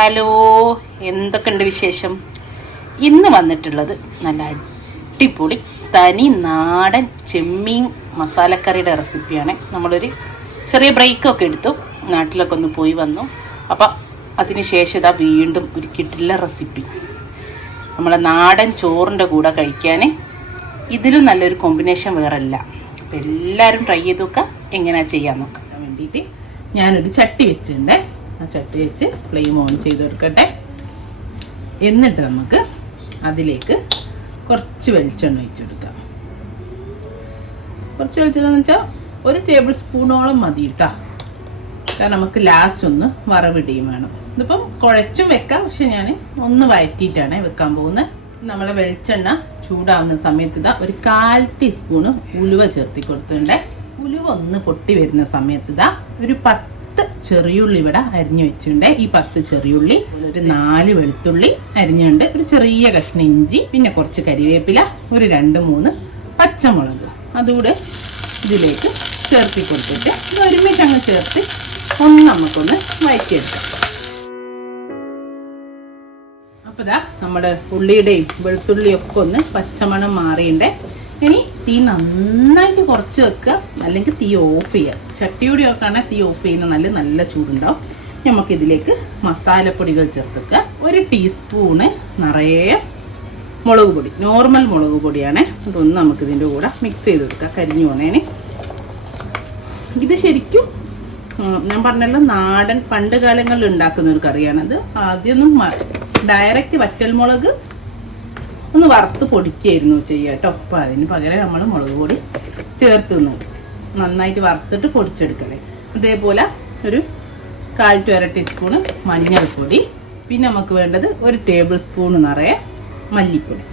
Hello, എന്തൊക്കെയുണ്ട് വിശേഷം? ഇന്ന് വന്നിട്ടുള്ളത് നല്ല അടിപൊളി തനി നാടൻ ചെമ്മീൻ മസാലക്കറിയുടെ റെസിപ്പിയാണ്. നമ്മളൊരു ചെറിയ ബ്രേക്കൊക്കെ എടുത്തു, നാട്ടിലൊക്കെ ഒന്ന് പോയി വന്നു. അപ്പം അതിന് ശേഷം ഇതാ വീണ്ടും ഒരു കിടില റെസിപ്പി. നമ്മളെ നാടൻ ചോറിൻ്റെ കൂടെ കഴിക്കാൻ ഇതിലും നല്ലൊരു കോമ്പിനേഷൻ വേറല്ല. അപ്പം എല്ലാവരും ട്രൈ ചെയ്ത് നോക്കുക, എങ്ങനെയാണ് ചെയ്യാൻ നോക്കാൻ വേണ്ടിയിട്ട് ഞാനൊരു ചട്ടി വെച്ചിട്ടുണ്ട്. ആ ചട്ടി വെച്ച് ഫ്ലെയിം ഓൺ ചെയ്ത് കൊടുക്കട്ടെ. എന്നിട്ട് നമുക്ക് അതിലേക്ക് കുറച്ച് വെളിച്ചെണ്ണ ഒഴിച്ച് കൊടുക്കാം. കുറച്ച് വെളിച്ചെണ്ണ എന്ന് വെച്ചാൽ 1 ടേബിൾ സ്പൂണോളം മതി കേട്ടോ. കാരണം നമുക്ക് ലാസ്റ്റ് ഒന്ന് വറവിടുകയും വേണം. ഇതിപ്പം കുഴച്ചും വെക്കാം, പക്ഷെ ഞാൻ ഒന്ന് വഴറ്റിയിട്ടാണ് വെക്കാൻ പോകുന്നത്. നമ്മളെ വെളിച്ചെണ്ണ ചൂടാവുന്ന സമയത്ത് ഇതാ ഒരു 1/4 ടീസ്പൂണ് ഉലുവ ചേർത്തി കൊടുത്തിട്ടുണ്ട്. ഉലുവ ഒന്ന് പൊട്ടി വരുന്ന സമയത്ത് ഇതാ ഒരു 10 ചെറിയുള്ളി ഇവിടെ അരിഞ്ഞു വെച്ചിട്ടുണ്ട്. ഈ 10 ചെറിയുള്ളി, ഒരു 4 വെളുത്തുള്ളി അരിഞ്ഞുണ്ട്, ഒരു ചെറിയ കഷ്ണം ഇഞ്ചി, പിന്നെ കുറച്ച് കരിവേപ്പില, ഒരു 2-3 പച്ചമുളക് അതുകൂടെ ഇതിലേക്ക് ചേർത്തി കൊടുത്തിട്ട് ഇത് ഒരുമിച്ച് അങ്ങ് ചേർത്ത് നമുക്കൊന്ന് വഴറ്റിയെടുക്കാം. അപ്പോൾ ഇതാ നമ്മുടെ ഉള്ളിയുടെയും വെളുത്തുള്ളിയും ഒക്കെ ഒന്ന് പച്ചമണം മാറിയുണ്ട്. ഇനി തീ നന്നായിട്ട് കുറച്ച് വെക്കുക, അല്ലെങ്കിൽ തീ ഓഫ് ചെയ്യുക. ചട്ടിയുടെ ഒക്കെ ആണെങ്കിൽ തീ ഓഫ് ചെയ്യുന്ന നല്ല ചൂടുണ്ടാവും. നമുക്കിതിലേക്ക് മസാലപ്പൊടികൾ ചേർക്കുക. 1 ടീസ്പൂണ് നിറയെ മുളക് പൊടി, നോർമൽ മുളക് പൊടിയാണ്. അതൊന്ന് നമുക്കിതിൻ്റെ കൂടെ മിക്സ് ചെയ്ത് കൊടുക്കുക, കരിഞ്ഞു പോണേന്. ഇത് ശരിക്കും ഞാൻ പറഞ്ഞല്ലോ, നാടൻ പണ്ട് കാലങ്ങളിൽ ഉണ്ടാക്കുന്ന ഒരു കറിയാണത്. ആദ്യമൊന്നും ഡയറക്റ്റ് വറ്റൽമുളക് ഒന്ന് വറുത്ത് പൊടിക്കായിരുന്നു ചെയ്യുക കേട്ടോ. അപ്പോൾ അതിന് പകരം നമ്മൾ മുളക് പൊടി ചേർത്ത് നന്നായിട്ട് വറുത്തിട്ട് പൊടിച്ചെടുക്കണേ. അതേപോലെ ഒരു 1/4 to 1 ടീസ്പൂണ് മഞ്ഞൾപ്പൊടി, പിന്നെ നമുക്ക് വേണ്ടത് 1 ടേബിൾ സ്പൂണ് നിറയെ മല്ലിപ്പൊടി.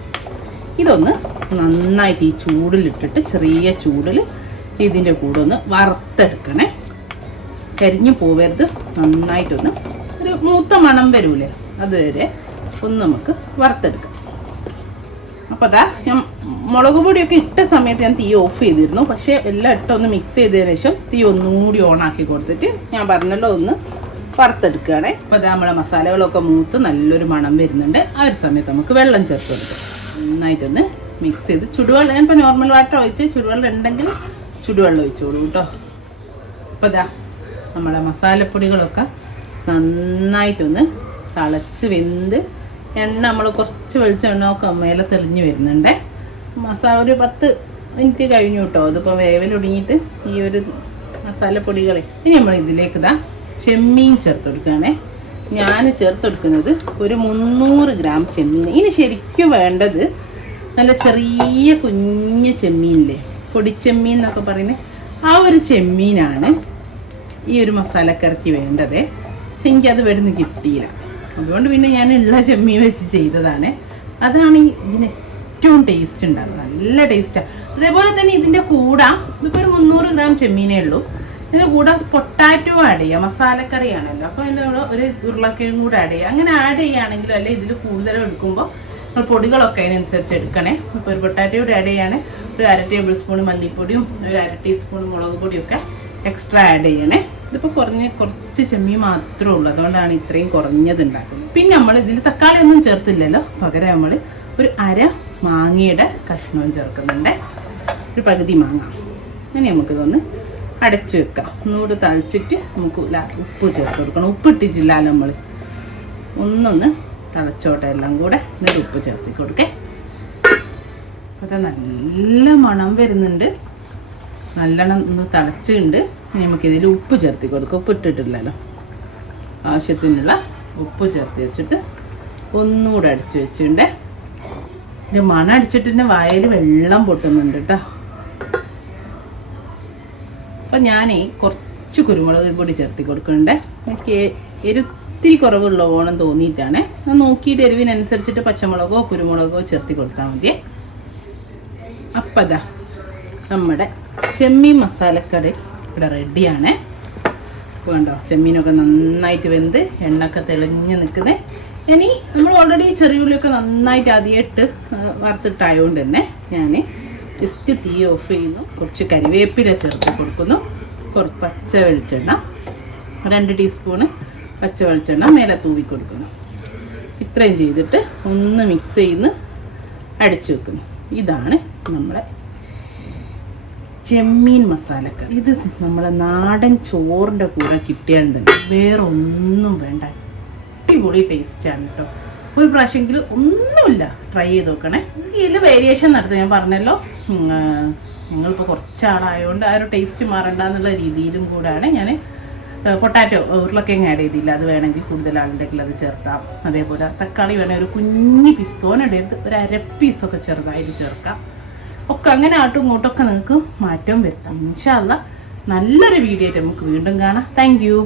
ഇതൊന്ന് നന്നായിട്ട് ഈ ചൂടിലിട്ടിട്ട്, ചെറിയ ചൂടിൽ ഇതിൻ്റെ കൂടെ ഒന്ന് വറുത്തെടുക്കണേ. കരിഞ്ഞു പോവരുത്. നന്നായിട്ടൊന്ന് ഒരു മൂത്ത മണം വരൂലേ, അതുവരെ ഒന്ന് നമുക്ക് വറുത്തെടുക്കാം. അപ്പോൾ അതാ ഞാൻ മുളക് പൊടിയൊക്കെ ഇട്ട സമയത്ത് ഞാൻ തീ ഓഫ് ചെയ്തിരുന്നു. പക്ഷേ എല്ലാം ഇട്ടൊന്ന് മിക്സ് ചെയ്തതിന് ശേഷം തീ ഒന്നുകൂടി ഓണാക്കി കൊടുത്തിട്ട് ഞാൻ പറഞ്ഞല്ലോ ഒന്ന് വറുത്തെടുക്കുകയാണേ. അപ്പോൾ അതാ നമ്മളെ മസാലകളൊക്കെ മൂത്ത് നല്ലൊരു മണം വരുന്നുണ്ട്. ആ ഒരു സമയത്ത് നമുക്ക് വെള്ളം ചേർത്ത് കൊടുക്കാം. നന്നായിട്ടൊന്ന് മിക്സ് ചെയ്ത് ചുടുവെള്ളം, ഞാനിപ്പോൾ നോർമൽ വാട്ടർ ഒഴിച്ച്, ചുടുവെള്ളം ഉണ്ടെങ്കിൽ ചുടുവെള്ളം ഒഴിച്ചോളൂ കേട്ടോ. അപ്പോൾ അതാ നമ്മളെ മസാലപ്പൊടികളൊക്കെ നന്നായിട്ടൊന്ന് തിളച്ച് വെന്ത് എണ്ണ നമ്മൾ കുറച്ച് വെളിച്ചെണ്ണ ഒക്കെ മേലെ തെളിഞ്ഞ് വരുന്നുണ്ട്. മസാല ഒരു 10 മിനിറ്റ് കഴിഞ്ഞു കേട്ടോ. അതിപ്പോൾ വേവലൊടുങ്ങിയിട്ട് ഈ ഒരു മസാലപ്പൊടികളെ ഇനി നമ്മൾ ഇതിലേക്ക് ഇതാ ചെമ്മീൻ ചേർത്ത് കൊടുക്കുകയാണേ. ഞാൻ ചേർത്ത് കൊടുക്കുന്നത് ഒരു 300 ഗ്രാം ചെമ്മീൻ. ഇനി ശരിക്കും വേണ്ടത് നല്ല ചെറിയ കുഞ്ഞ് ചെമ്മീനില്ലേ, പൊടിച്ചെമ്മീൻ എന്നൊക്കെ പറയുന്നത്, ആ ഒരു ചെമ്മീനാണ് ഈ ഒരു മസാലക്കറിക്ക് വേണ്ടത്. പക്ഷെ എനിക്കത് ഇവിടുന്ന് കിട്ടിയില്ല. അതുകൊണ്ട് പിന്നെ ഞാൻ ഉള്ള ചെമ്മീൻ വെച്ച് ചെയ്തതാണ്. അതാണ് ഇതിന് ഏറ്റവും ടേസ്റ്റ് ഉണ്ടാകുന്നത്. നല്ല ടേസ്റ്റാണ്. അതേപോലെ തന്നെ ഇതിൻ്റെ കൂടെ ഇതിപ്പോൾ ഒരു 300 ഗ്രാം ചെമ്മീനേ ഉള്ളൂ. ഇതിൻ്റെ കൂടെ പൊട്ടാറ്റോ ആഡ് ചെയ്യുക. മസാലക്കറിയാണല്ലോ, അപ്പോൾ അതിൻ്റെ കൂടെ ഒരു ഉരുളക്കിഴങ്ങും കൂടെ ആഡ് ചെയ്യുക. അങ്ങനെ ആഡ് ചെയ്യുകയാണെങ്കിലും അല്ലെങ്കിൽ ഇതിൽ കൂടുതലും എടുക്കുമ്പോൾ നമ്മൾ പൊടികളൊക്കെ അതിനനുസരിച്ച് എടുക്കണേ. ഇപ്പോൾ ഒരു പൊട്ടാറ്റോ കൂടെ ആഡ് ചെയ്യുകയാണെങ്കിൽ ഒരു 1/2 ടേബിൾ സ്പൂൺ മല്ലിപ്പൊടിയും ഒരു 1/2 ടീസ്പൂൺ മുളക് പൊടിയൊക്കെ എക്സ്ട്രാ ആഡ് ചെയ്യണേ. ഇതിപ്പോൾ കുറച്ച് ചെമ്മീൻ മാത്രമേ ഉള്ളൂ, അതുകൊണ്ടാണ് ഇത്രയും കുറഞ്ഞത് ഉണ്ടാക്കുന്നത്. പിന്നെ നമ്മൾ ഇതിൽ തക്കാളി ഒന്നും ചേർത്തില്ലല്ലോ, പകരം നമ്മൾ ഒരു 1/2 മാങ്ങയുടെ കഷ്ണവും ചേർക്കുന്നുണ്ട്, ഒരു പകുതി മാങ്ങ. ഇനി നമുക്കിതൊന്ന് അടച്ചു വെക്കാം. ഒന്നുകൂടി തളിച്ചിട്ട് നമുക്ക് ഉപ്പ് ചേർത്ത് കൊടുക്കണം. ഉപ്പ് ഇട്ടിട്ടില്ലല്ലോ നമ്മൾ. ഒന്നൊന്ന് തിളച്ചോട്ടെ എല്ലാം കൂടെ, എന്നിട്ട് ഉപ്പ് ചേർത്തി കൊടുക്കേ. അപ്പോൾ നല്ല മണം വരുന്നുണ്ട്, നല്ലോണം ഒന്ന് തിളച്ചുണ്ട്. നമുക്കിതിൽ ഉപ്പ് ചേർത്തി കൊടുക്കുക. ഉപ്പ് ഇട്ടിട്ടില്ലല്ലോ, ആവശ്യത്തിനുള്ള ഉപ്പ് ചേർത്ത് വെച്ചിട്ട് ഒന്നുകൂടെ അടിച്ച് വെച്ചിട്ടുണ്ട്. ഒരു മണം അടിച്ചിട്ട് തന്നെ വായിൽ വെള്ളം പൊട്ടുന്നുണ്ട് കേട്ടോ. അപ്പം ഞാൻ കുറച്ച് കുരുമുളക് പൊടി ചേർത്തി കൊടുക്കുന്നുണ്ട്. എനിക്ക് എരിത്തിരി കുറവുള്ള ഓണം തോന്നിയിട്ടാണ്. ഞാൻ നോക്കിയിട്ട് എരിവിനനുസരിച്ചിട്ട് പച്ചമുളകോ കുരുമുളകോ ചേർത്തി കൊടുത്താൽ മതി. അപ്പം അതാ നമ്മുടെ ചെമ്മീൻ മസാലക്കറി ഇവിടെ റെഡിയാണ്. വേണ്ടോ, ചെമ്മീനൊക്കെ നന്നായിട്ട് വെന്ത് എണ്ണയൊക്കെ തെളിഞ്ഞ് നിൽക്കുന്നത്. ഇനി നമ്മൾ ഓൾറെഡി ചെറിയുള്ളിയൊക്കെ നന്നായിട്ട് ആദ്യമായിട്ട് വറുത്തിട്ടായതുകൊണ്ട് തന്നെ ഞാൻ ജസ്റ്റ് തീ ഓഫ് ചെയ്യുന്നു. കുറച്ച് കരിവേപ്പില ചേർത്ത് കൊടുക്കുന്നു. കുറച്ച് പച്ച വെളിച്ചെണ്ണ, 2 ടീസ്പൂണ് പച്ച വെളിച്ചെണ്ണ മേലെ തൂവി കൊടുക്കുന്നു. ഇത്രയും ചെയ്തിട്ട് ഒന്ന് മിക്സ് ചെയ്ത് അടിച്ചു വെക്കുന്നു. ഇതാണ് നമ്മളെ ചെമ്മീൻ മസാലക്കറി. ഇത് നമ്മളെ നാടൻ ചോറിൻ്റെ കൂടെ കിട്ടിയാൽ വേറെ ഒന്നും വേണ്ട, അടിപൊളി ടേസ്റ്റാണ് കേട്ടോ. ഒരു പ്രാവശ്യമെങ്കിലും ഒന്നുമില്ല ട്രൈ ചെയ്ത് നോക്കണേ. ഇതിൽ വേരിയേഷൻ നടത്തും, ഞാൻ പറഞ്ഞല്ലോ. ഞങ്ങളിപ്പോൾ കുറച്ചാളായതുകൊണ്ട് ആ ഒരു ടേസ്റ്റ് മാറണ്ട എന്നുള്ള രീതിയിലും കൂടാണ് ഞാൻ പൊട്ടാറ്റോ ഉരുളക്കിഴങ്ങ് ആഡ് ചെയ്തില്ല. അത് വേണമെങ്കിൽ കൂടുതൽ ആളുണ്ടെങ്കിൽ അത് ചേർത്താം. അതേപോലെ തക്കാളി വേണമെങ്കിൽ ഒരു കുഞ്ഞി പീസ്, തോനെടുത്ത് ഒരു അര പീസൊക്കെ ചെറുതായിട്ട് ചേർക്കാം. ഒക്കെ അങ്ങനെ ആട്ടും ഇങ്ങോട്ടൊക്കെ നിങ്ങൾക്ക് മാറ്റം വരുത്താം. ഇൻഷാ അല്ലാഹ് നല്ലൊരു വീഡിയോ ആയിട്ട് നമുക്ക് വീണ്ടും കാണാം. Thank you.